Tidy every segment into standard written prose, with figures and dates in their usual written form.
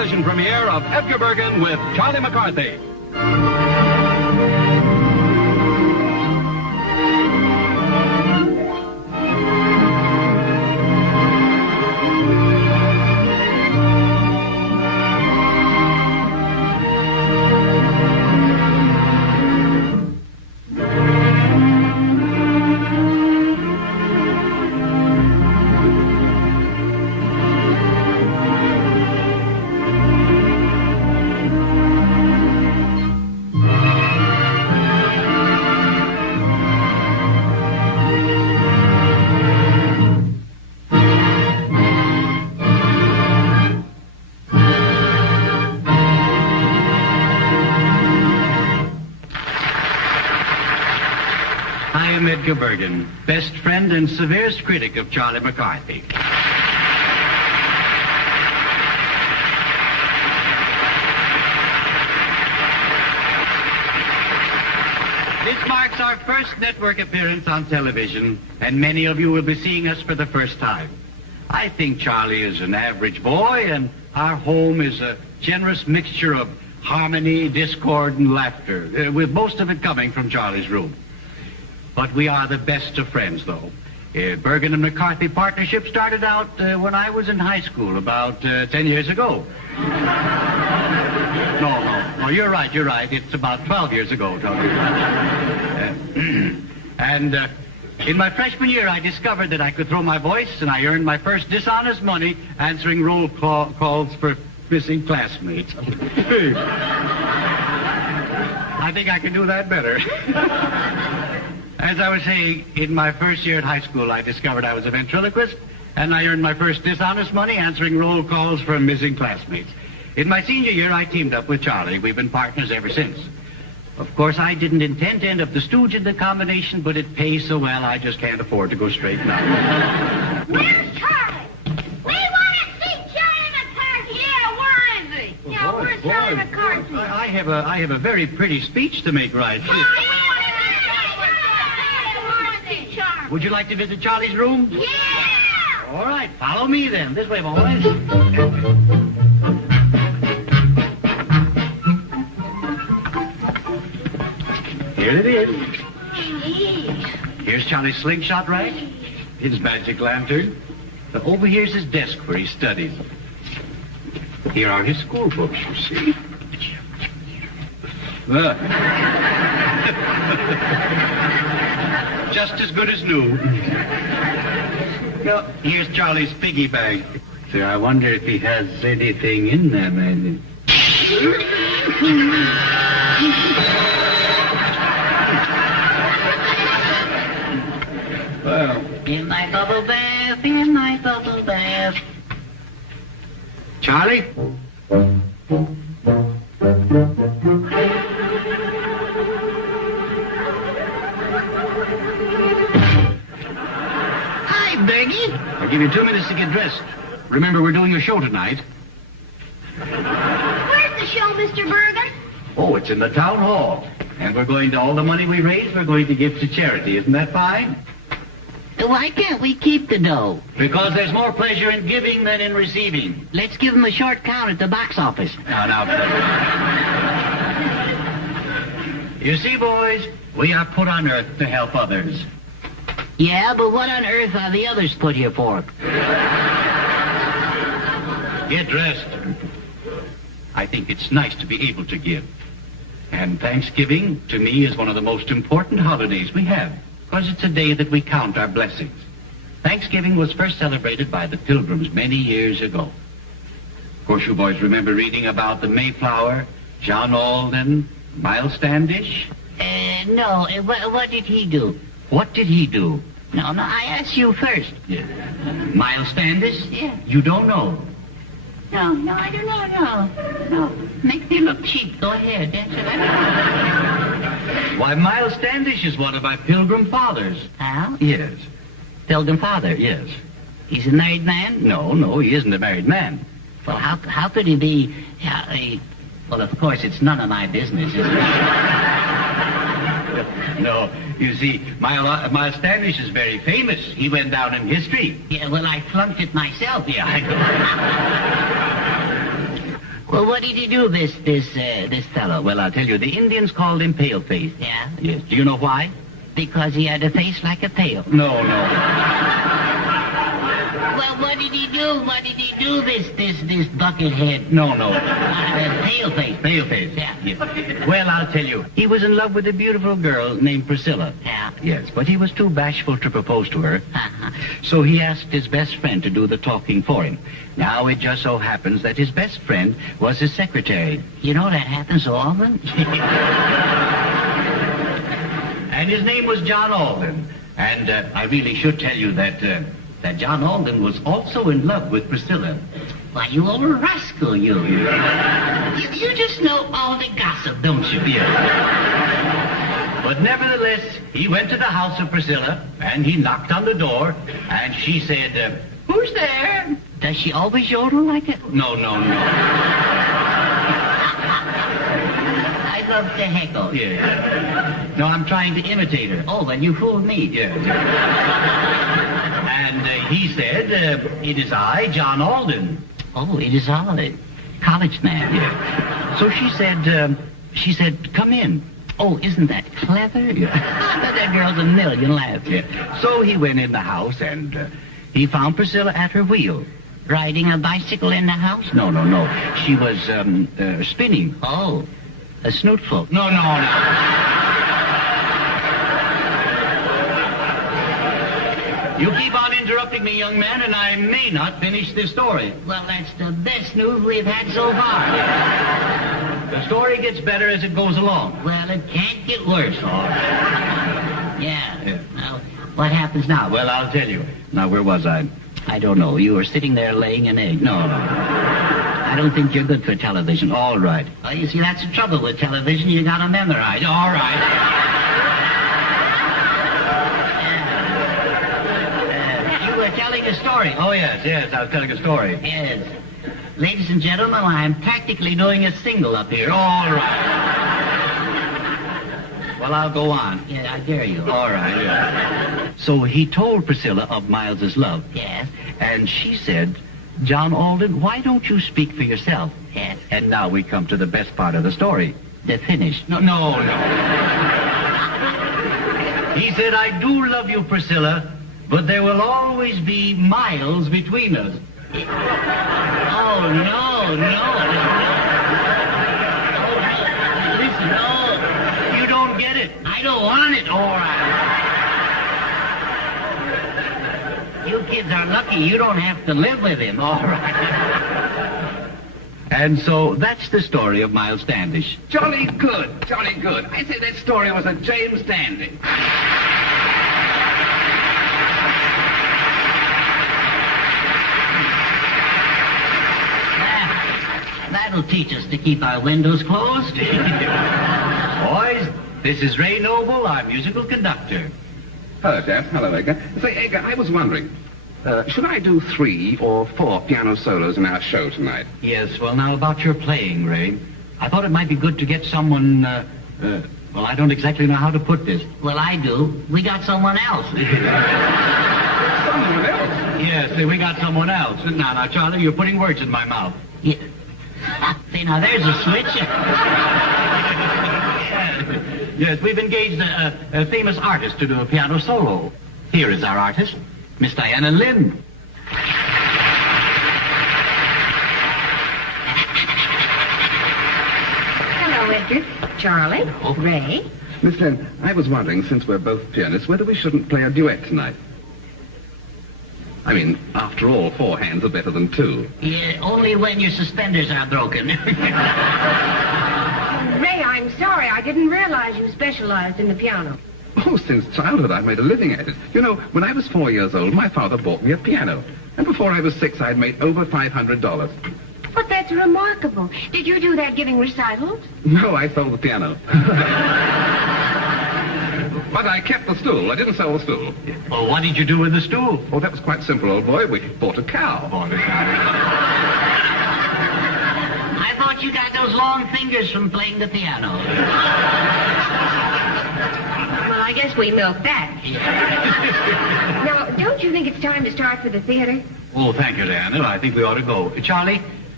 television premiere of Edgar Bergen with Charlie McCarthy. I am Edgar Bergen, best friend and severest critic of Charlie McCarthy. This marks our first network appearance on television, and many of you will be seeing us for the first time. I think Charlie is an average boy, and our home is a generous mixture of harmony, discord, and laughter, with most of it coming from Charlie's room. But we are the best of friends, though. Bergen and McCarthy partnership started out when I was in high school, about 10 years ago. No, you're right. It's about 12 years ago, Tony. And in my freshman year, I discovered that I could throw my voice, and I earned my first dishonest money answering roll calls for missing classmates. I think I can do that better. As I was saying, in my first year at high school, I discovered I was a ventriloquist, and I earned my first dishonest money answering roll calls for missing classmates. In my senior year, I teamed up with Charlie. We've been partners ever since. Of course, I didn't intend to end up the stooge in the combination, but it pays so well, I just can't afford to go straight now. Where's Charlie? We want to see Charlie McCarthy. Yeah, where is he? Yeah, where's Charlie McCarthy? I have a very pretty speech to make right. Would you like to visit Charlie's room? Yeah! All right, follow me then. This way, boys. Here it is. Here's Charlie's slingshot rack, his magic lantern. Over here's his desk where he studies. Here are his school books, you see. Just as good as new. Now, here's Charlie's piggy bank. So I wonder if he has anything in there, man. Well, in my bubble bath. Charlie? Bergie? I'll give you 2 minutes to get dressed. Remember, we're doing a show tonight. Where's the show, Mr. Bergen? Oh, it's in the town hall. And we're going to, all the money we raise, we're going to give to charity. Isn't that fine? Why can't we keep the dough? Because there's more pleasure in giving than in receiving. Let's give them a short count at the box office. Now. You see, boys, we are put on earth to help others. Yeah, but what on earth are the others put here for? Get dressed. I think it's nice to be able to give. And Thanksgiving, to me, is one of the most important holidays we have, because it's a day that we count our blessings. Thanksgiving was first celebrated by the Pilgrims many years ago. Of course, you boys remember reading about the Mayflower, John Alden, Miles Standish? No. What did he do? What did he do? No, I asked you first. Yeah. Miles Standish? Yeah. You don't know? No, I don't know, no. Make me look cheap. Go ahead. Why, Miles Standish is one of our Pilgrim fathers. How? Yes. Pilgrim father? Yes. He's a married man? No, he isn't a married man. Well, how could he be... well, of course, it's none of my business, is it? No, you see, Miles Standish is very famous. He went down in history. Yeah, well, I flunked it myself. Yeah, I know. Well, what did he do, this fellow? Well, I'll tell you, the Indians called him Paleface. Yeah? Yes. Do you know why? Because he had a face like a pail. No. Well, what did he do? What did he do, this buckethead? No. Paleface. Yeah. Yes. Well, I'll tell you, he was in love with a beautiful girl named Priscilla. Yeah. Yes, but he was too bashful to propose to her. Uh-huh. So he asked his best friend to do the talking for him. Now, it just so happens that his best friend was his secretary. You know that happens so often? And his name was John Alden. And I really should tell you that John Alden was also in love with Priscilla. Why, you old rascal, you. You just know all the gossip, don't you? Yeah. But nevertheless, he went to the house of Priscilla, and he knocked on the door, and she said, "Who's there?" Does she always yodel like it? No. I love to heckle. Yeah. No, I'm trying to imitate her. Oh, well, you fooled me. Yeah. And he said, "It is I, John Alden." Oh, it is I. College man. Yeah. So she said, "Come in." Oh, isn't that clever? Yeah. That girl's a million laughs. Yeah. So he went in the house, and he found Priscilla at her wheel. Riding a bicycle in the house? No. She was spinning. Oh, a snootful. No. You keep on interrupting me, young man, and I may not finish this story. Well, that's the best news we've had so far. The story gets better as it goes along. Well, it can't get worse. Yeah. Yeah. Now, what happens now? Well, I'll tell you. Now, where was I? I don't know. You were sitting there laying an egg. No. I don't think you're good for television. All right. Well, you see, that's the trouble with television. You gotta memorize. All right. You were telling a story. Oh, yes, I was telling a story. Yes. Ladies and gentlemen, I'm practically doing a single up here. All right. Well, I'll go on. Yeah, I dare you. All right, yeah. So he told Priscilla of Miles's love. Yes. And she said, "John Alden, why don't you speak for yourself?" Yes. And now we come to the best part of the story. The finish. No. He said, "I do love you, Priscilla, but there will always be miles between us." Oh, no. Listen, no. You don't get it. I don't want it. All right. You kids are lucky. You don't have to live with him. All right. And so that's the story of Miles Standish. Jolly good. I say that story was a James Dandy. That'll teach us to keep our windows closed. Boys, this is Ray Noble, our musical conductor. Hello, Jeff. Hello, Edgar. Say, Edgar, I was wondering, should I do 3 or 4 piano solos in our show tonight? Yes, well, now about your playing, Ray. I thought it might be good to get someone, well, I don't exactly know how to put this. Well, I do. We got someone else. Someone else? Yes, we got someone else. Now, Charlie, you're putting words in my mouth. Yeah. See, now there's a switch. Yes, we've engaged a famous artist to do a piano solo. Here is our artist, Miss Diana Lynn. Hello, Edgar. Charlie. Hello. Ray. Miss Lynn, I was wondering, since we're both pianists, whether we shouldn't play a duet tonight. I mean, after all, 4 hands are better than 2. Yeah, only when your suspenders are broken. Ray, I'm sorry. I didn't realize you specialized in the piano. Oh, since childhood, I've made a living at it. You know, when I was 4 years old, my father bought me a piano. And before I was 6, I'd made over $500. But that's remarkable. Did you do that giving recitals? No, I sold the piano. But I kept the stool. I didn't sell the stool. Well, what did you do with the stool? Oh, that was quite simple, old boy. We bought a cow. I thought you got those long fingers from playing the piano. Well, I guess we milked that. Now, don't you think it's time to start for the theater? Oh, thank you, Diana. I think we ought to go. Charlie,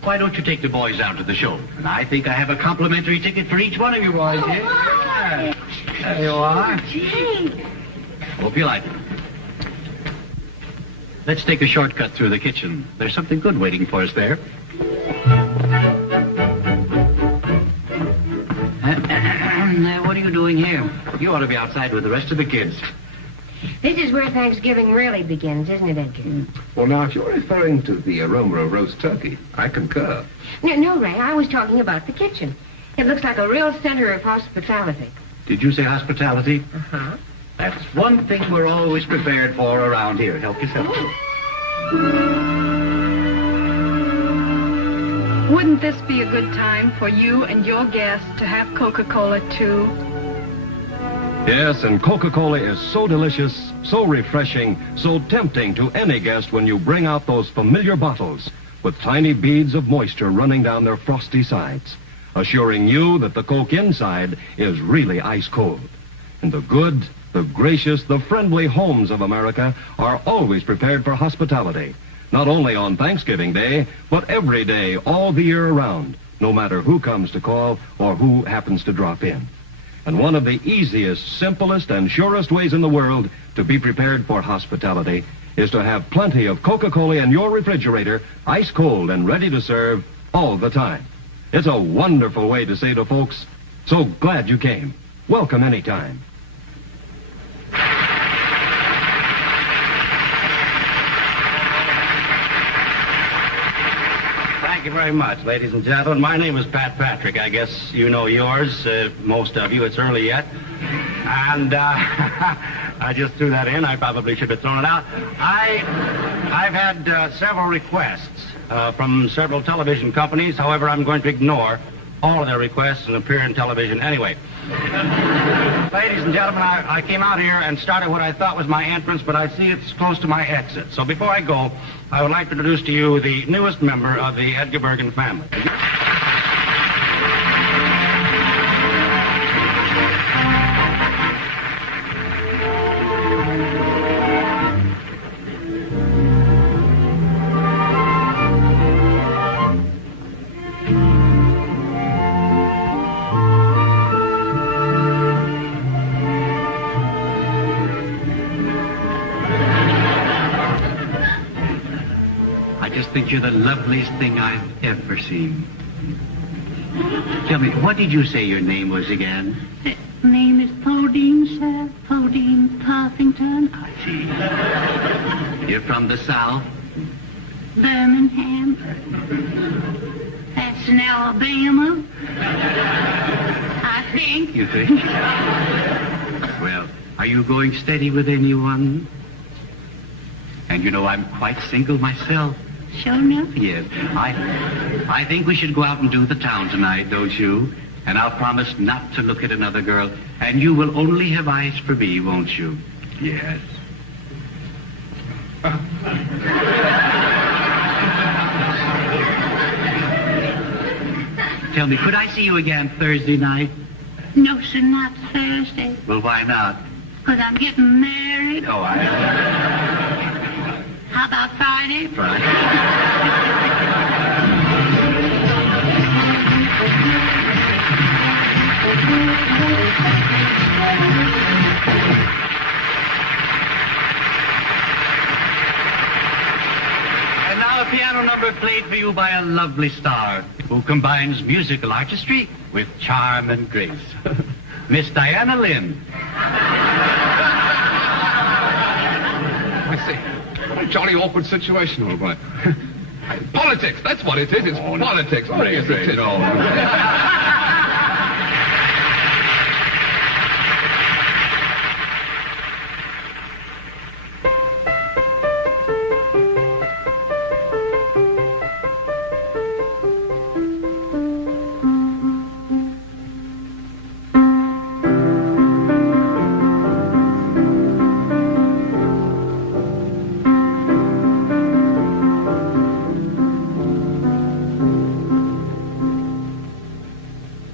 Why don't you take the boys out to the show? And I think I have a complimentary ticket for each one of you boys here. Yeah. There you are. Gee. Hope you like it. Let's take a shortcut through the kitchen. There's something good waiting for us there. What are you doing here? You ought to be outside with the rest of the kids. This is where Thanksgiving really begins, isn't it, Edgar? Well, now, if you're referring to the aroma of roast turkey, I concur. No, Ray, I was talking about the kitchen. It looks like a real center of hospitality. Did you say hospitality? Uh-huh. That's one thing we're always prepared for around here. Help yourself. Wouldn't this be a good time for you and your guests to have Coca-Cola, too? Yes, and Coca-Cola is so delicious, so refreshing, so tempting to any guest when you bring out those familiar bottles with tiny beads of moisture running down their frosty sides, assuring you that the Coke inside is really ice cold. And the good, the gracious, the friendly homes of America are always prepared for hospitality, not only on Thanksgiving Day, but every day, all the year around, no matter who comes to call or who happens to drop in. And one of the easiest, simplest, and surest ways in the world to be prepared for hospitality is to have plenty of Coca-Cola in your refrigerator, ice cold and ready to serve all the time. It's a wonderful way to say to folks, so glad you came. Welcome anytime. Thank you very much, ladies and gentlemen. My name is Pat Patrick. I guess you know yours, most of you. It's early yet. And I just threw that in. I probably should have thrown it out. I've had several requests from several television companies. However, I'm going to ignore all of their requests and appear in television anyway. Ladies and gentlemen, I came out here and started what I thought was my entrance, but I see it's close to my exit. So before I go, I would like to introduce to you the newest member of the Edgar Bergen family. I think you're the loveliest thing I've ever seen. Tell me, what did you say your name was again? Name is Podine, sir. Podine Puffington. I see. You're from the South? Birmingham. That's in Alabama. I think. You think? Well, are you going steady with anyone? And you know, I'm quite single myself. Sure enough. Yes. I think we should go out and do the town tonight, don't you? And I'll promise not to look at another girl. And you will only have eyes for me, won't you? Yes. Tell me, could I see you again Thursday night? No, sir, not Thursday. Well, why not? Because I'm getting married. Oh, How about Friday? And now a piano number played for you by a lovely star who combines musical artistry with charm and grace. Miss Diana Lynn. I see. What a jolly awkward situation, all right. Politics, that's what it is. It's politics. Oh, yes, it is.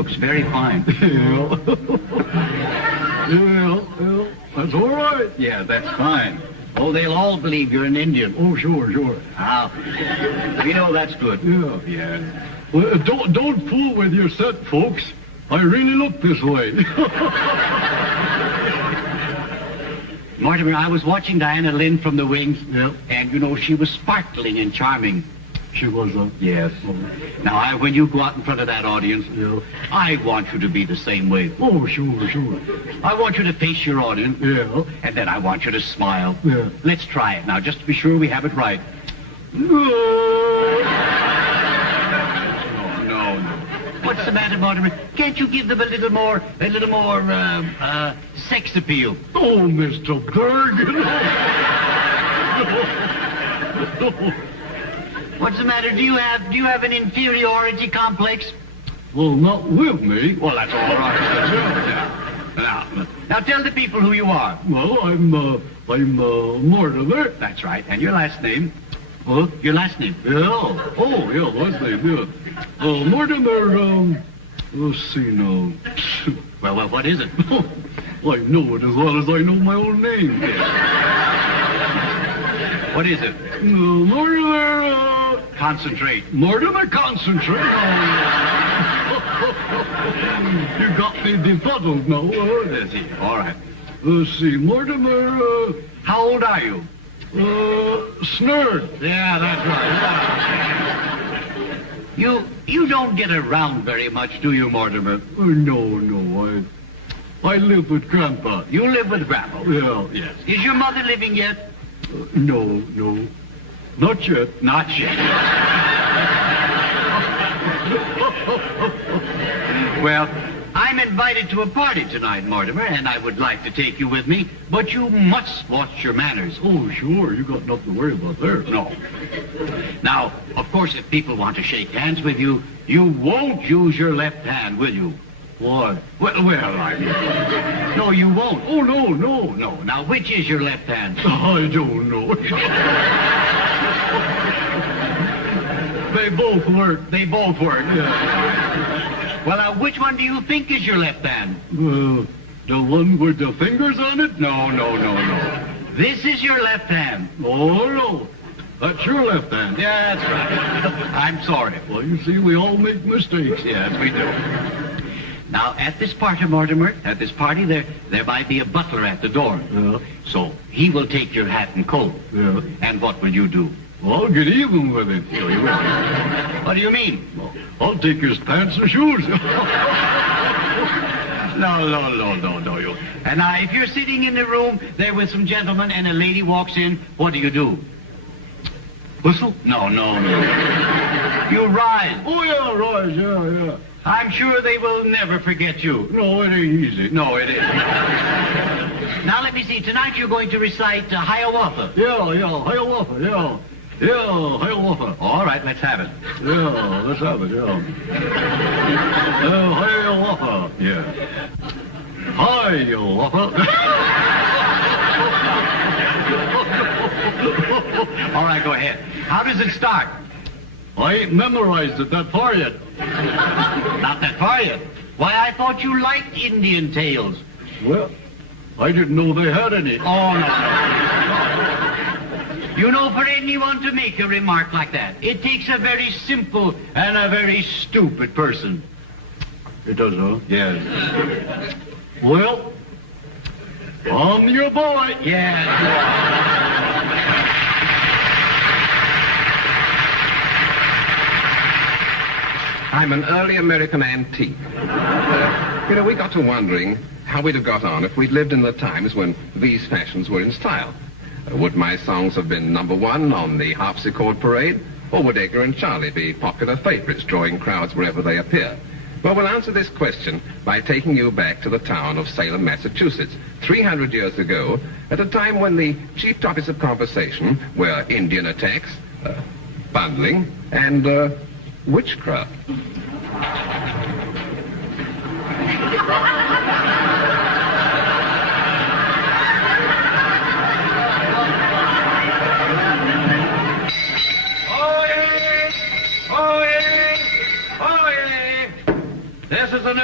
Looks very fine. Yeah. Yeah, that's all right. Yeah, that's fine. Oh, they'll all believe you're an Indian. Oh, sure. Ah, we know that's good. Yeah. Yes. Well, don't fool with your set, folks. I really look this way. Mortimer, I was watching Diana Lynn from the wings. Yeah. And, she was sparkling and charming. She was, Yes. Oh. Now, when you go out in front of that audience, Yeah. I want you to be the same way. Oh, sure. I want you to face your audience. Yeah. And then I want you to smile. Yeah. Let's try it now, just to be sure we have it right. No. No. What's the matter, Mortimer? Can't you give them a little more sex appeal? Oh, Mr. Bergen. No. What's the matter? Do you have an inferiority complex? Well, not with me. Well, that's all right. Now tell the people who you are. Well, I'm Mortimer. That's right. And your last name? Huh? Your last name? Yeah. Oh, yeah, last name, yeah. Mortimer, let's see now. Well, what is it? I know it as well as I know my own name. What is it? Mortimer, Concentrate. Mortimer, concentrate. You got me befuddled now. Let's see. All right. Let's see, Mortimer, How old are you? Snurd. Yeah, that's right. You don't get around very much, do you, Mortimer? No, I live with Grandpa. You live with Grandpa? Yeah. Yes. Is your mother living yet? No, not yet. Not yet. Well, I'm invited to a party tonight, Mortimer, and I would like to take you with me, but you must watch your manners. Oh, sure, you got nothing to worry about there. No. Now, of course, if people want to shake hands with you, you won't use your left hand, will you? Why? Well, I mean... No, you won't. Oh, no. No. Now, which is your left hand? I don't know. They both work. They both work. Yeah. Well, now, which one do you think is your left hand? The one with the fingers on it? No. This is your left hand. Oh, no. That's your left hand. Yeah, that's right. I'm sorry. Well, you see, we all make mistakes. Yes, we do. Now, at this party, Mortimer, there might be a butler at the door. Yeah. So he will take your hat and coat. Yeah. And what will you do? Well, I'll get even with him. What do you mean? Well, I'll take his pants and shoes. No. You. And now, if you're sitting in the room there with some gentlemen and a lady walks in, what do? Whistle? No. You rise. Oh, yeah, rise, yeah. I'm sure they will never forget you. No, it ain't easy. No, it isn't. Now, let me see. Tonight you're going to recite Hiawatha. Yeah, Hiawatha, yeah. Yeah, Hiawatha. All right, let's have it. Yeah, let's have it, yeah. Hiawatha. Yeah. Hiawatha. All right, go ahead. How does it start? I ain't memorized it that far yet. Not that far yet. Why, I thought you liked Indian tales. Well, I didn't know they had any. Oh, no. You know, for anyone to make a remark like that, it takes a very simple and a very stupid person. It does, huh? Yes. Well, I'm your boy. Yes. I'm an early American antique. We got to wondering how we'd have got on if we'd lived in the times when these fashions were in style. Would my songs have been #1 on the harpsichord parade? Or would Edgar and Charlie be popular favorites, drawing crowds wherever they appear? Well, we'll answer this question by taking you back to the town of Salem, Massachusetts, 300 years ago, at a time when the chief topics of conversation were Indian attacks, bundling, and witchcraft. This is an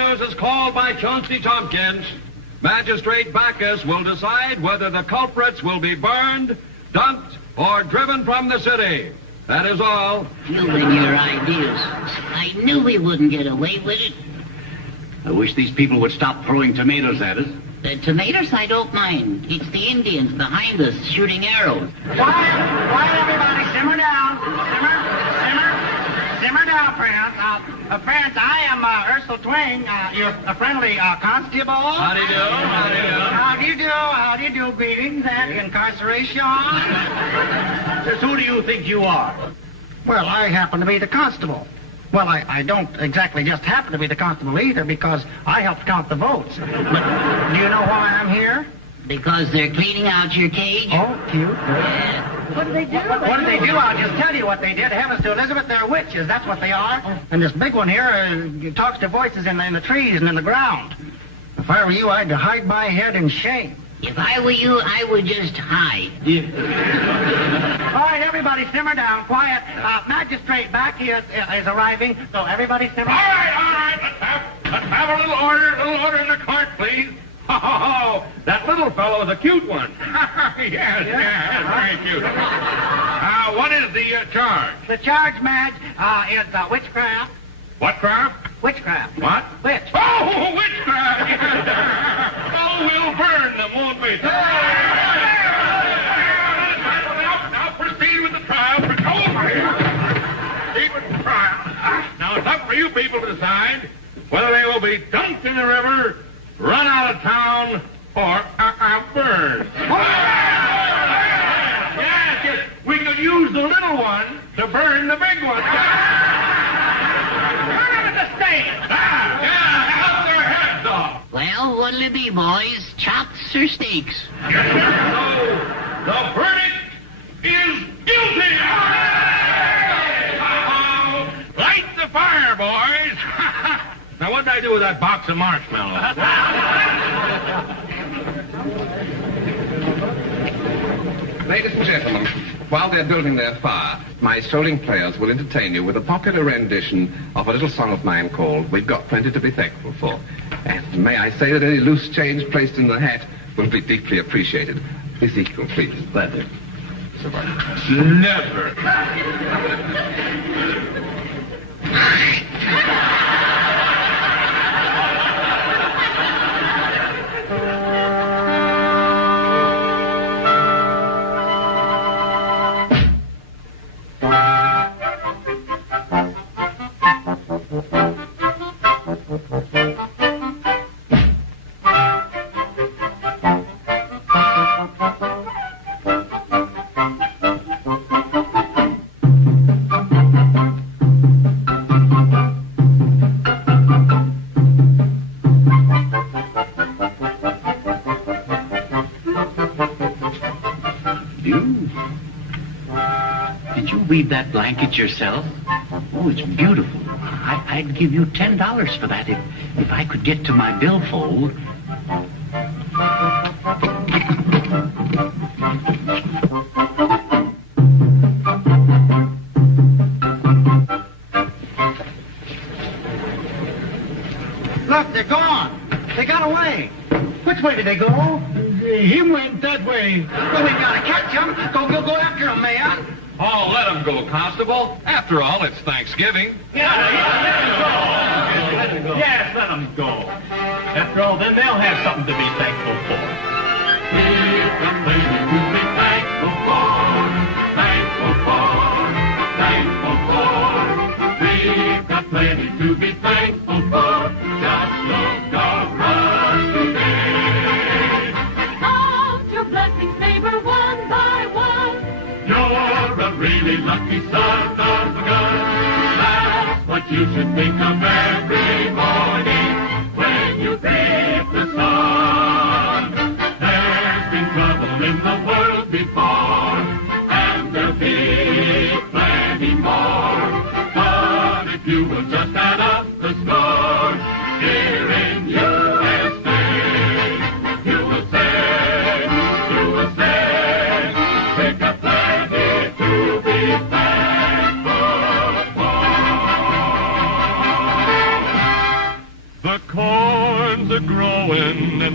news is called by Chauncey Tompkins. Magistrate Backus will decide whether the culprits will be burned, dumped, or driven from the city. That is all. You and your ideas. I knew we wouldn't get away with it. I wish these people would stop throwing tomatoes at us. The tomatoes I don't mind. It's the Indians behind us shooting arrows. Quiet, everybody. Simmer down. Simmer down, friends. Friends, I am Ursel Twain, your friendly constable. How do you do? How do you do? Greetings and incarceration. Just who do you think you are? Well, I happen to be the constable. Well, I don't exactly just happen to be the constable either, because I helped count the votes. But do you know why I'm here? Because they're cleaning out your cage? Oh, cute. Yeah. What did they do? I'll just tell you what they did. Heavens to Elizabeth, they're witches. That's what they are. And this big one here talks to voices in the trees and in the ground. If I were you, I'd hide my head in shame. If I were you, I would just hide. All right, everybody, simmer down. Quiet. Magistrate Backus is arriving, so everybody simmer. All right. Let's have a little order in the court, please. Oh, that little fellow is a cute one. yes, very cute. What is the charge? The charge, Madge, is witchcraft. What craft? Witchcraft. What? Witch. Oh, witchcraft! Oh, we'll burn them, won't we? Now proceed with the trial. Proceed with the trial. Now it's up for you people to decide whether they will be dumped in the river, run out of town, or burned. Yes, we could use the little one to burn the big one. Well, what'll it be, boys? Chops or steaks? So, the verdict is guilty! Light the fire, boys! Now, what did I do with that box of marshmallows? Ladies and gentlemen, while they're building their fire, my strolling players will entertain you with a popular rendition of a little song of mine called We've Got Plenty to Be Thankful For. And may I say that any loose change placed in the hat will be deeply appreciated. Ezekiel, please. Leather. Never. Did you weave that blanket yourself? Oh, it's beautiful. I'd give you $10 for that if I could get to my billfold. Look, they're gone. They got away. Which way did they go? He went that way. Well, we gotta catch them. Go after them, man. Oh, let them go, Constable. After all, it's Thanksgiving. Yes, let them go. After all, then they'll have something to be thankful for. We've got plenty to be thankful for, thankful for, thankful for. We've got plenty to be thankful for. Just look around today. Count your blessings, neighbor, one by one. You're a really lucky son of a gun. That's what you should think of every morning when you greet the sun. There's been trouble in the world before, and there'll be plenty more. But if you will just add up the score, here in USA, you will say, we've got plenty to be thankful for. The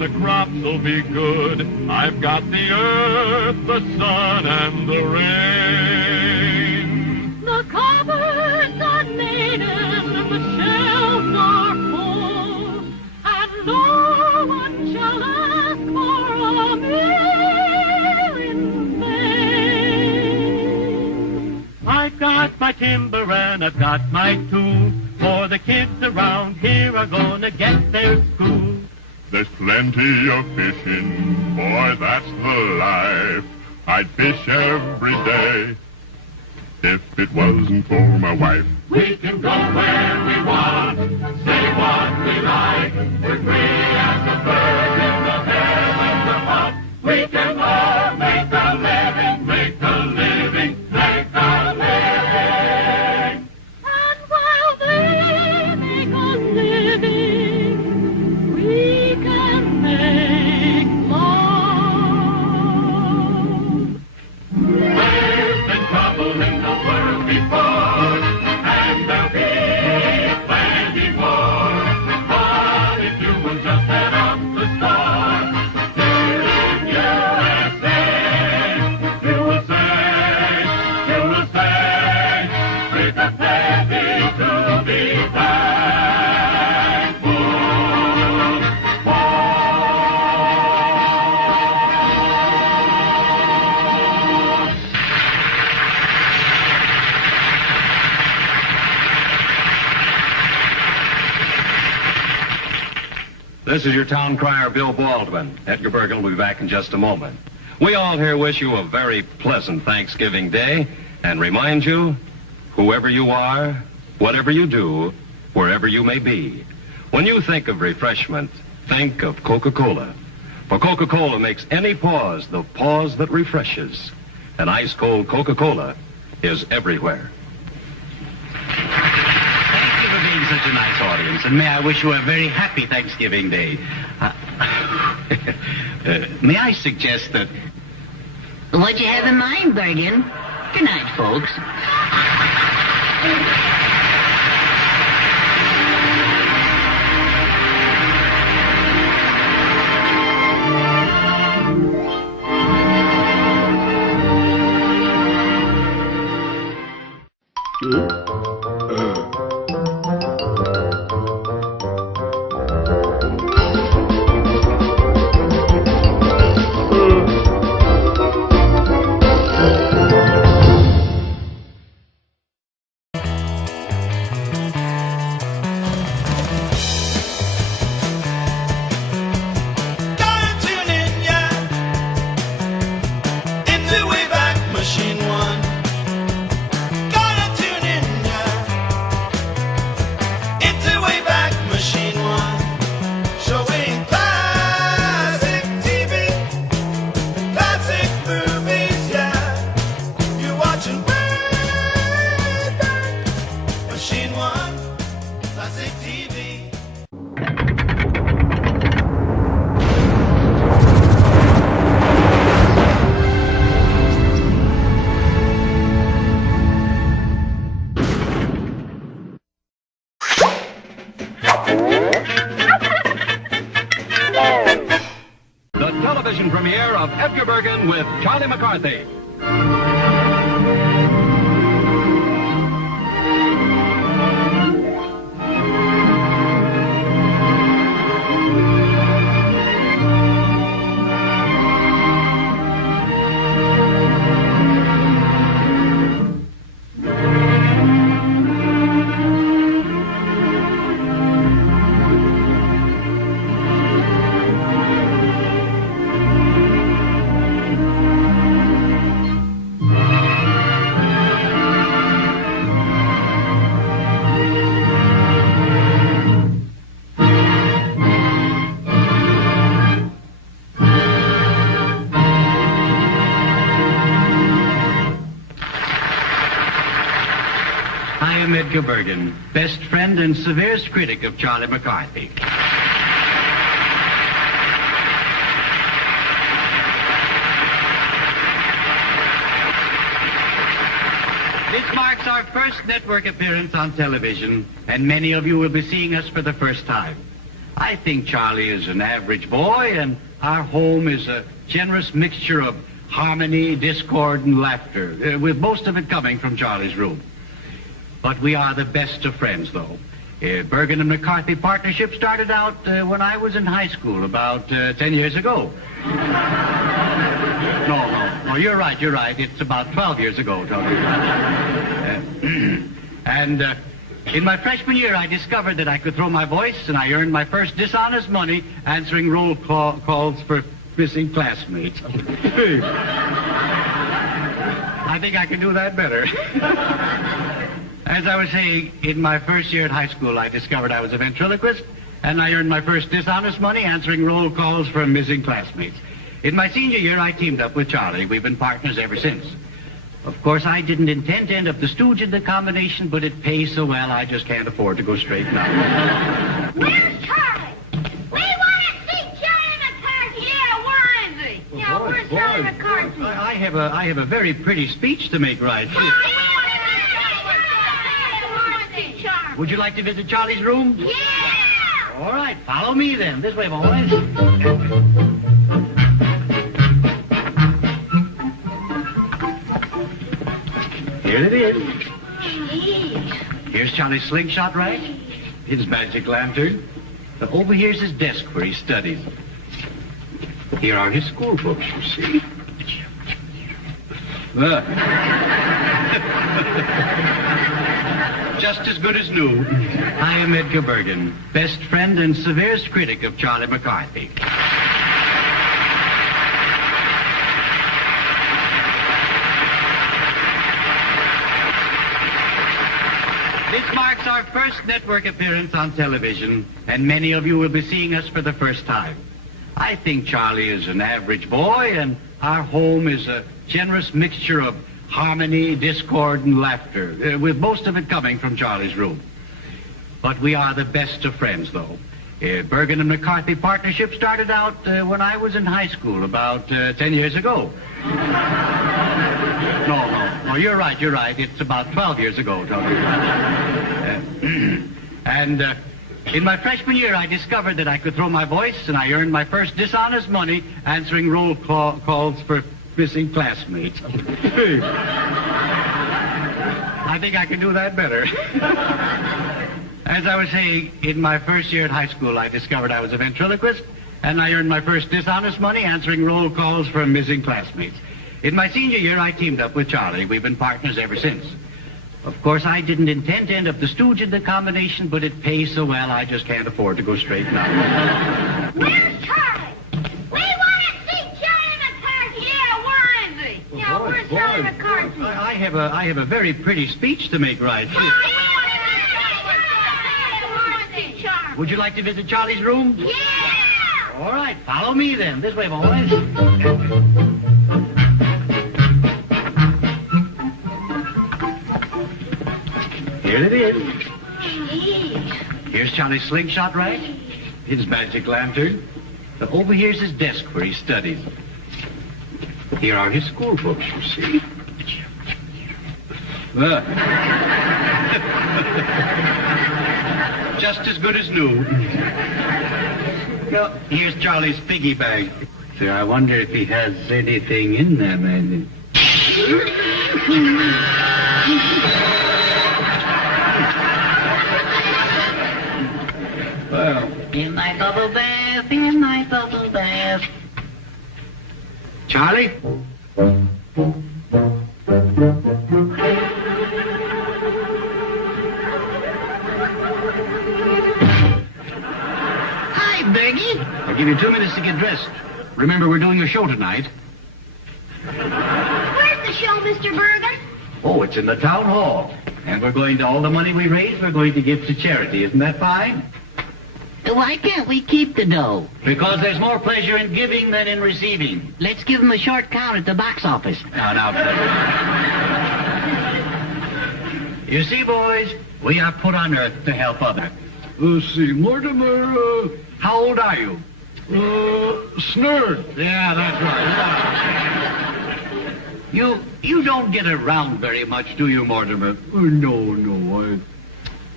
the crops'll be good. I've got the earth, the sun, and the rain. The cupboards are laden and the shelves are full, and no one shall ask for a meal in vain. I've got my timber and I've got my tool, for the kids around here are gonna get their school. There's plenty of fishing, boy, that's the life. I'd fish every day if it wasn't for my wife. We can go where we want, say what we like. We're free as a bird in the heavens above. We can all make a living, make a living, make a living. And while they make a living, we can make love. There's been trouble in the world before, and there'll be plenty more. But if you will just head up the store, here in USA, you will say, with a plenty to be thankful for. This is your town crier, Bill Baldwin. Edgar Bergen will be back in just a moment. We all here wish you a very pleasant Thanksgiving Day and remind you, whoever you are, whatever you do, wherever you may be, when you think of refreshment, think of Coca-Cola. For Coca-Cola makes any pause the pause that refreshes. And ice-cold Coca-Cola is everywhere. Thank you for being such a nice audience, and may I wish you a very happy Thanksgiving Day. May I suggest that... What'd you have in mind, Bergen? Good night, folks. Television premiere of Edgar Bergen with Charlie McCarthy. I am Edgar Bergen, best friend and severest critic of Charlie McCarthy. This marks our first network appearance on television, and many of you will be seeing us for the first time. I think Charlie is an average boy, and our home is a generous mixture of harmony, discord, and laughter, with most of it coming from Charlie's room. But we are the best of friends, though. Bergen and McCarthy partnership started out when I was in high school about 10 years ago. No, you're right. It's about 12 years ago, Charlie. In my freshman year, I discovered that I could throw my voice, and I earned my first dishonest money answering roll calls for missing classmates. I think I can do that better. As I was saying, in my first year at high school, I discovered I was a ventriloquist, and I earned my first dishonest money answering roll calls for missing classmates. In my senior year, I teamed up with Charlie. We've been partners ever since. Of course, I didn't intend to end up the stooge in the combination, but it pays so well, I just can't afford to go straight now. Where's Charlie? We want to see Charlie McCarthy. Yeah, where is he? Yeah, where's Charlie McCarthy? I have a very pretty speech to make right here. Would you like to visit Charlie's room? Yeah! All right, follow me then. This way, boys. Here it is. Here's Charlie's slingshot rag, his magic lantern. Over here's his desk where he studies. Here are his school books, you see. Just as good as new. I am Edgar Bergen, best friend and severest critic of Charlie McCarthy. This marks our first network appearance on television, and many of you will be seeing us for the first time. I think Charlie is an average boy, and our home is a generous mixture of harmony, discord, and laughter, with most of it coming from Charlie's room. But we are the best of friends, though. Bergen and McCarthy partnership started out when I was in high school about 10 years ago. No, you're right. It's about 12 years ago, Charlie. In my freshman year, I discovered that I could throw my voice, and I earned my first dishonest money answering roll calls for missing classmates. I think I can do that better. As I was saying, in my first year at high school, I discovered I was a ventriloquist, and I earned my first dishonest money answering roll calls for missing classmates. In my senior year, I teamed up with Charlie. We've been partners ever since. Of course, I didn't intend to end up the stooge in the combination, but it pays so well, I just can't afford to go straight now. Where's Charlie? We want to see Charlie McCarthy. Yeah, where is he? Yeah, where's Charlie McCarthy? I have a very pretty speech to make right here. Would you like to visit Charlie's room? Yeah! All right, follow me then. This way, boys. Here it is. Here's Charlie's slingshot rag, his magic lantern. Over here's his desk where he studies. Here are his school books, you see. Just as good as new. Well, here's Charlie's piggy bank. So I wonder if he has anything in there, man. Well, In my bubble bath, Charlie? Hi, Bergie. I'll give you 2 minutes to get dressed. Remember, we're doing a show tonight. Where's the show, Mr. Bergen? Oh, it's in the town hall. And we're going to, all the money we raise, we're going to give to charity. Isn't that fine? Why can't we keep the dough? Because there's more pleasure in giving than in receiving. Let's give them a short count at the box office. Now. You see, boys, we are put on earth to help others. Let's see, Mortimer, How old are you? Snurd. Yeah, that's right. You don't get around very much, do you, Mortimer? No,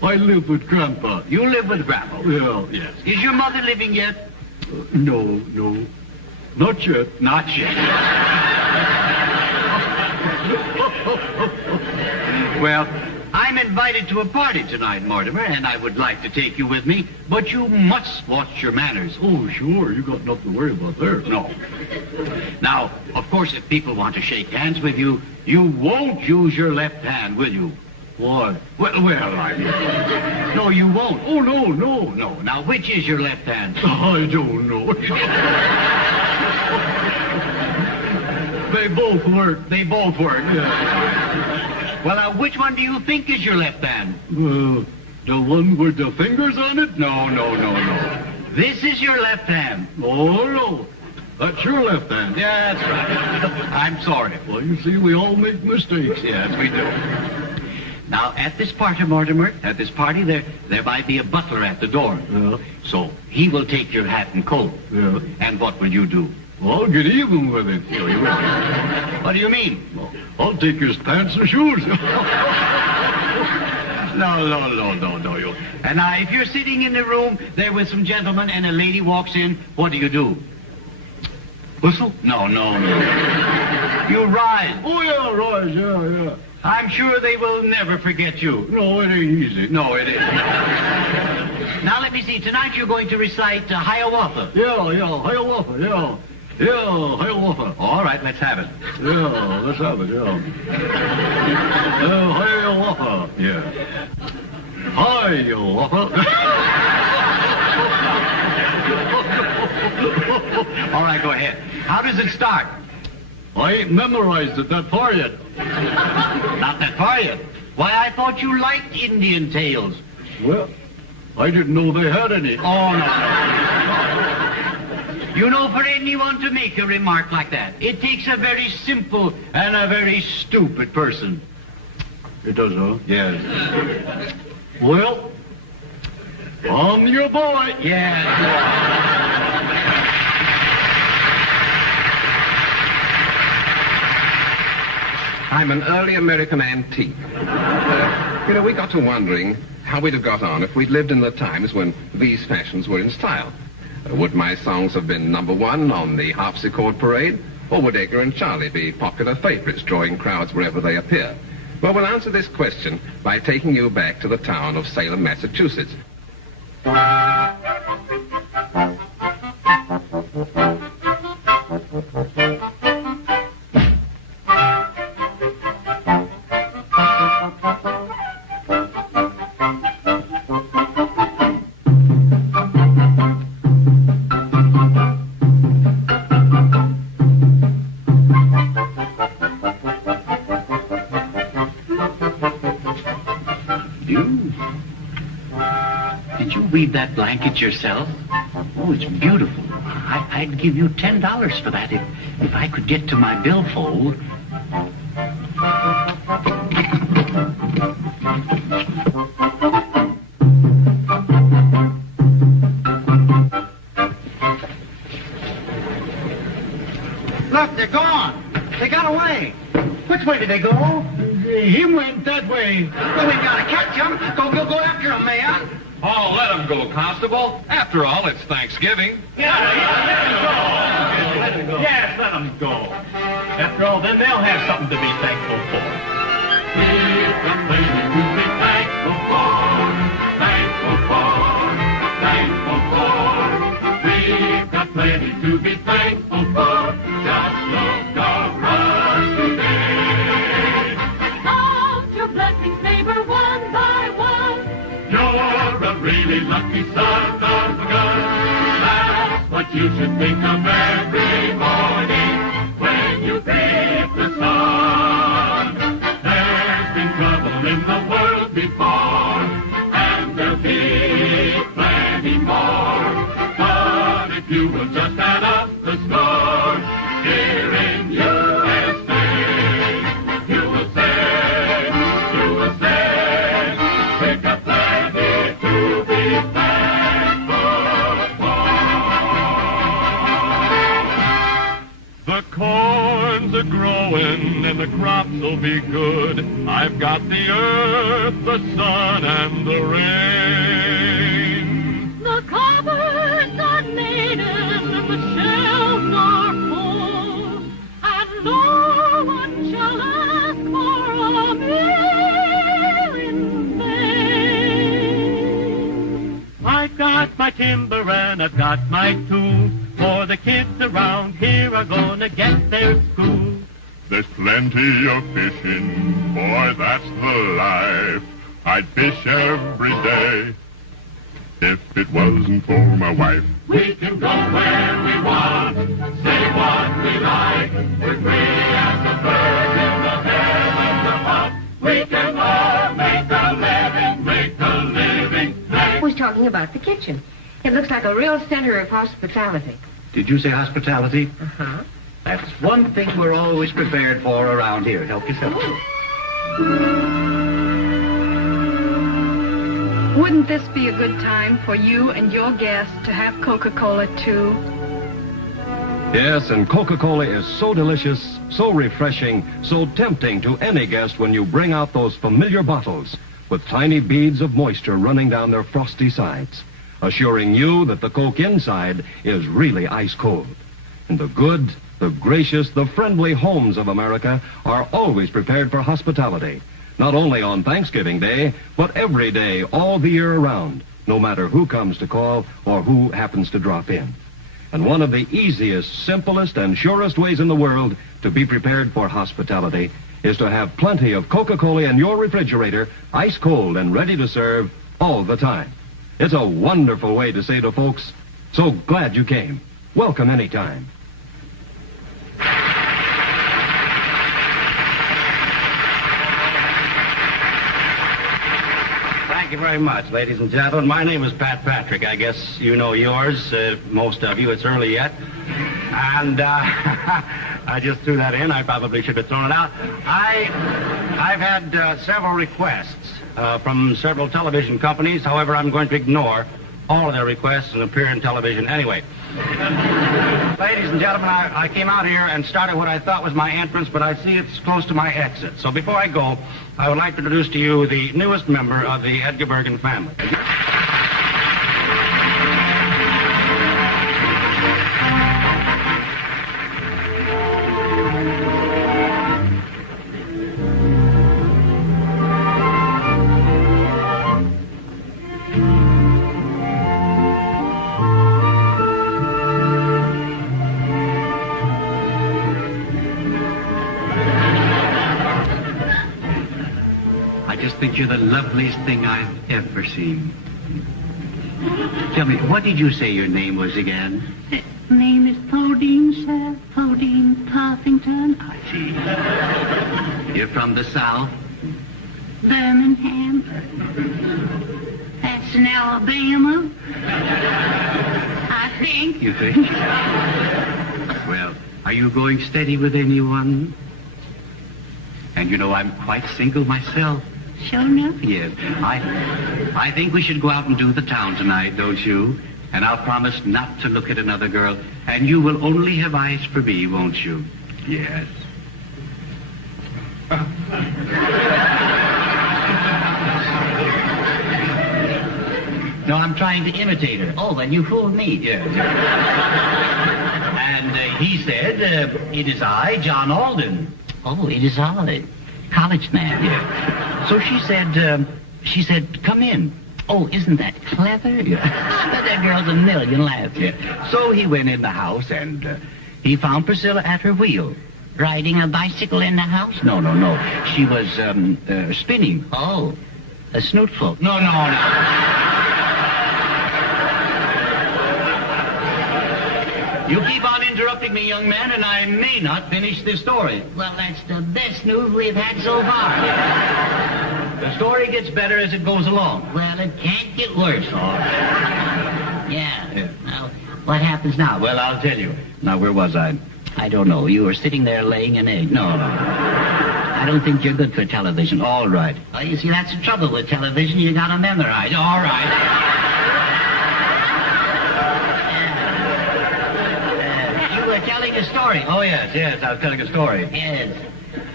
I live with Grandpa. You live with Grandpa? Yeah, yes. Is your mother living yet? No. Not yet. Not yet. Well, I'm invited to a party tonight, Mortimer, and I would like to take you with me, but you must watch your manners. Oh, sure. You got nothing to worry about there. No. Now, of course, if people want to shake hands with you, you won't use your left hand, will you? Why? Well, no, you won't. Oh, no. No. Now, which is your left hand? I don't know. They both work. They both work. Yeah. Well, now, which one do you think is your left hand? The one with the fingers on it? No. This is your left hand. Oh, no. That's your left hand. Yeah, that's right. I'm sorry. Well, you see, we all make mistakes. Yes, we do. Now, at this party, Mortimer, there might be a butler at the door. Yeah. So he will take your hat and coat. Yeah. And what will you do? Well, I'll get even with him. What do you mean? Well, I'll take his pants and shoes. No. And now, if you're sitting in the room there with some gentlemen and a lady walks in, what do you do? Whistle? No. You rise. Oh, yeah, rise, yeah. I'm sure they will never forget you. No, it ain't easy. No, it isn't. Now, let me see. Tonight you're going to recite Hiawatha. Yeah, Hiawatha, yeah. Yeah, Hiawatha. All right, let's have it. Yeah, let's have it, yeah. Hiawatha. Yeah. Hiawatha. All right, go ahead. How does it start? I ain't memorized it that far yet. Not that far yet. Why, I thought you liked Indian tales. Well, I didn't know they had any. Oh, no. You know, for anyone to make a remark like that, it takes a very simple and a very stupid person. It does, huh? Yes. Well, I'm your boy. Yeah. I'm an early American antique. We got to wondering how we'd have got on if we'd lived in the times when these fashions were in style. Would my songs have been number one on the harpsichord parade, or would Edgar and Charlie be popular favorites, drawing crowds wherever they appear? Well, we'll answer this question by taking you back to the town of Salem, Massachusetts. Weave that blanket yourself? Oh, it's beautiful. I'd give you $10 for that if I could get to my billfold. Look, they're gone. They got away. Which way did they go? He went that way. Well, we've got to catch him. Go after him, man. Oh, let him go, Constable. After all, it's Thanksgiving. Let him go. Yes, let him go. After all, then they'll have something to be thankful for. We've got plenty to be thankful for. We've got plenty to be thankful for. Just look around today. Count your blessings, neighbor, one by one. You're a really lucky son of a gun. That's what you should think of every morning when you greet the sun. There's been trouble in the world before, and there'll be plenty more. But if you will just add up the score, here in USA, you will say, we've got plenty to be thankful for. The corn's a-growing rain and the crops will be good. I've got the earth, the sun, and the rain. The cupboards are laden and the shelves are full, and no one shall ask for a meal in vain. I've got my timber and I've got my tool, for the kids around here are gonna get their school. There's plenty of fishing, boy, that's the life. I'd fish every day if it wasn't for my wife. We can go where we want, say what we like. We're free as a bird in the heavens above. We can all make a living, make a living. I was talking about the kitchen. It looks like a real center of hospitality. Did you say hospitality? Uh-huh. That's one thing we're always prepared for around here. Help yourself. Wouldn't this be a good time for you and your guests to have Coca-Cola, too? Yes, and Coca-Cola is so delicious, so refreshing, so tempting to any guest when you bring out those familiar bottles with tiny beads of moisture running down their frosty sides, assuring you that the Coke inside is really ice cold. And the good, the gracious, the friendly homes of America are always prepared for hospitality, not only on Thanksgiving Day, but every day all the year around, no matter who comes to call or who happens to drop in. And one of the easiest, simplest, and surest ways in the world to be prepared for hospitality is to have plenty of Coca-Cola in your refrigerator, ice cold and ready to serve all the time. It's a wonderful way to say to folks, so glad you came. Welcome anytime. Thank you very much, ladies and gentlemen. My name is Pat Patrick. I guess you know yours, most of you. It's early yet. And I just threw that in. I probably should have thrown it out. I've had several requests from several television companies. However, I'm going to ignore all of their requests and appear in television anyway. Ladies and gentlemen, I came out here and started what I thought was my entrance, but I see it's close to my exit. So before I go, I would like to introduce to you the newest member of the Edgar Bergen family. I just think you're the loveliest thing I've ever seen. Tell me, what did you say your name was again? Name is Podine, sir. Podine Puffington. I see. You're from the South? Birmingham. That's in Alabama. I think. You think? Well, are you going steady with anyone? And you know, I'm quite single myself. Sure enough. Yes. I think we should go out and do the town tonight, don't you? And I'll promise not to look at another girl. And you will only have eyes for me, won't you? Yes. No, I'm trying to imitate her. Oh, then you fooled me. Yes. And he said, it is I, John Alden. Oh, it is I, college man. Yeah. So she said, come in. Oh, isn't that clever? Yeah. But that girl's a million laughs. Yeah. So he went in the house and he found Priscilla at her wheel. Riding a bicycle in the house? No. She was spinning. Oh, a snootful. No. You keep on interrupting me, young man, and I may not finish this story. Well, that's the best news we've had so far. The story gets better as it goes along. Well, it can't get worse. Yeah. Now, what happens now? Well, I'll tell you. Now, where was I? I don't know. You were sitting there laying an egg. No. I don't think you're good for television. All right. Well, you see, that's the trouble with television. You gotta memorize. All right. You were telling a story. Oh, yes, I was telling a story. Yes.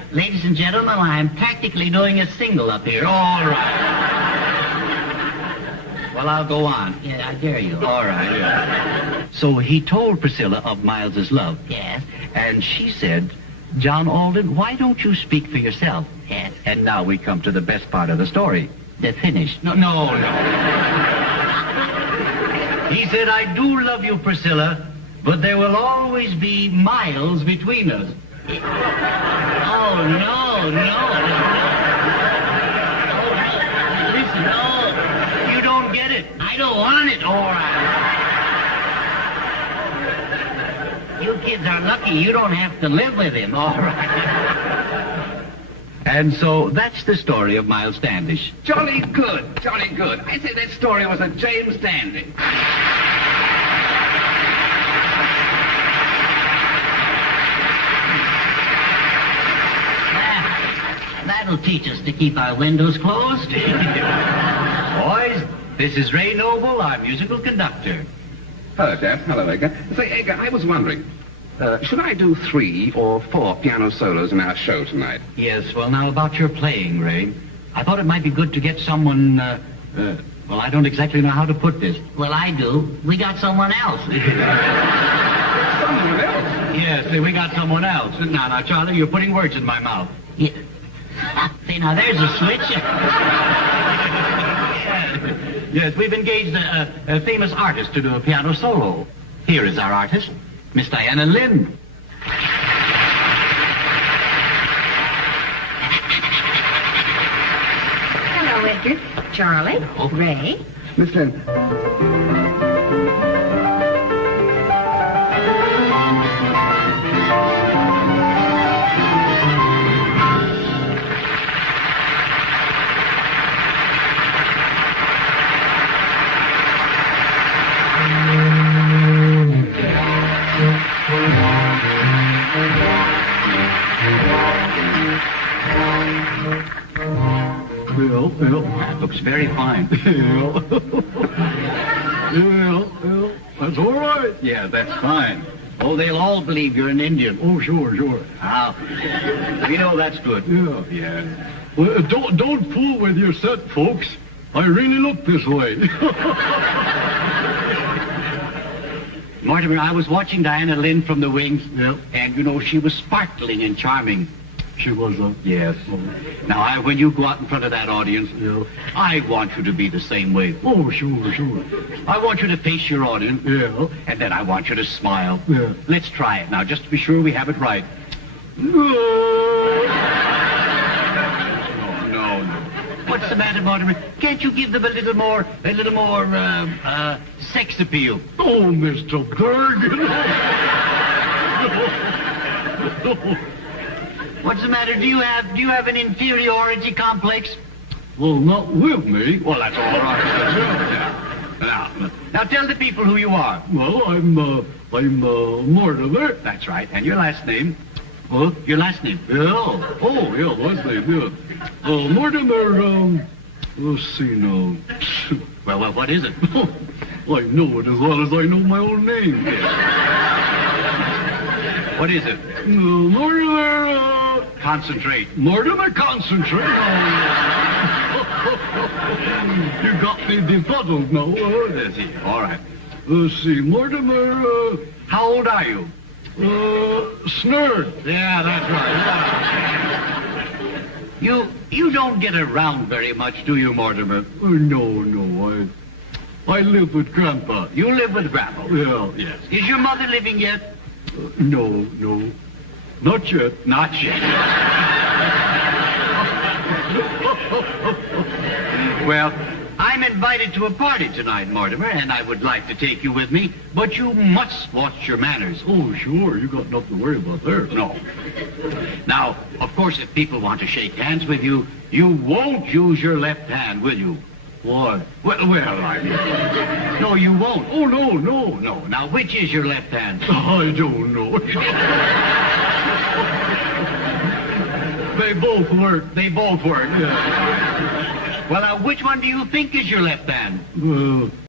Ladies and gentlemen, I'm practically doing a single up here. All right. Well, I'll go on. Yeah, I dare you. All right. Yeah. So he told Priscilla of Miles's love. Yes. And she said, John Alden, why don't you speak for yourself? Yes. And now we come to the best part of the story. The finish. No. He said, I do love you, Priscilla, but there will always be miles between us. Oh, no. Listen, no. You don't get it. I don't want it. All right. You kids are lucky you don't have to live with him. All right. And so that's the story of Miles Standish. Jolly good. I say that story was a James Dandy. That'll teach us to keep our windows closed. Boys, this is Ray Noble, our musical conductor. Hello, Jeff. Hello, Edgar. Say, Edgar, I was wondering, should I do 3 or 4 piano solos in our show tonight? Yes, well, now, about your playing, Ray, I thought it might be good to get someone, well, I don't exactly know how to put this. Well, I do. We got someone else. Someone else? Yes, we got someone else. Now, Charlie, you're putting words in my mouth. Yeah. See, now, there's a switch. Yes, we've engaged a famous artist to do a piano solo. Here is our artist, Miss Diana Lynn. Hello, Edgar. Charlie. Ray. Miss Lynn. That looks very fine. That's all right. Yeah, that's fine. Oh, they'll all believe you're an Indian. Oh, sure. Ah, we know that's good. Yeah. Well, don't fool with your set, folks. I really look this way. Mortimer, I was watching Diana Lynn from the wings, and, she was sparkling and charming. She was, Yes. Now, when you go out in front of that audience, I want you to be the same way. Oh, sure. I want you to face your audience. Yeah. And then I want you to smile. Yeah. Let's try it now, just to be sure we have it right. No. What's the matter, Mortimer? Can't you give them a little more sex appeal? Oh, Mr. Bergen. Now, What's the matter? Do you have an inferiority complex? Well, not with me. Well, that's all right. Now tell the people who you are. Well, I'm Mortimer. That's right. And your last name? Well, your last name? Yeah. Oh, yeah, last name, yeah. Mortimer, let's see now. Well, what is it? I know it as well as I know my own name. What is it? Mortimer, Concentrate. Mortimer, concentrate. You got me befuddled now. All right. Let's see, Mortimer, how old are you? Snurd. Yeah, that's right. You don't get around very much, do you, Mortimer? No, I live with Grandpa. You live with Grandpa? Yeah. Yes. Is your mother living yet? No. Not yet. Not yet. Well, I'm invited to a party tonight, Mortimer, and I would like to take you with me, but you must watch your manners. Oh, sure. You got nothing to worry about there. No. Now, of course, if people want to shake hands with you, you won't use your left hand, will you? Why? Well, I mean... No, you won't. Oh, no. Now, which is your left hand? I don't know. They both work. They both work. Yeah. Well, now, which one do you think is your left hand?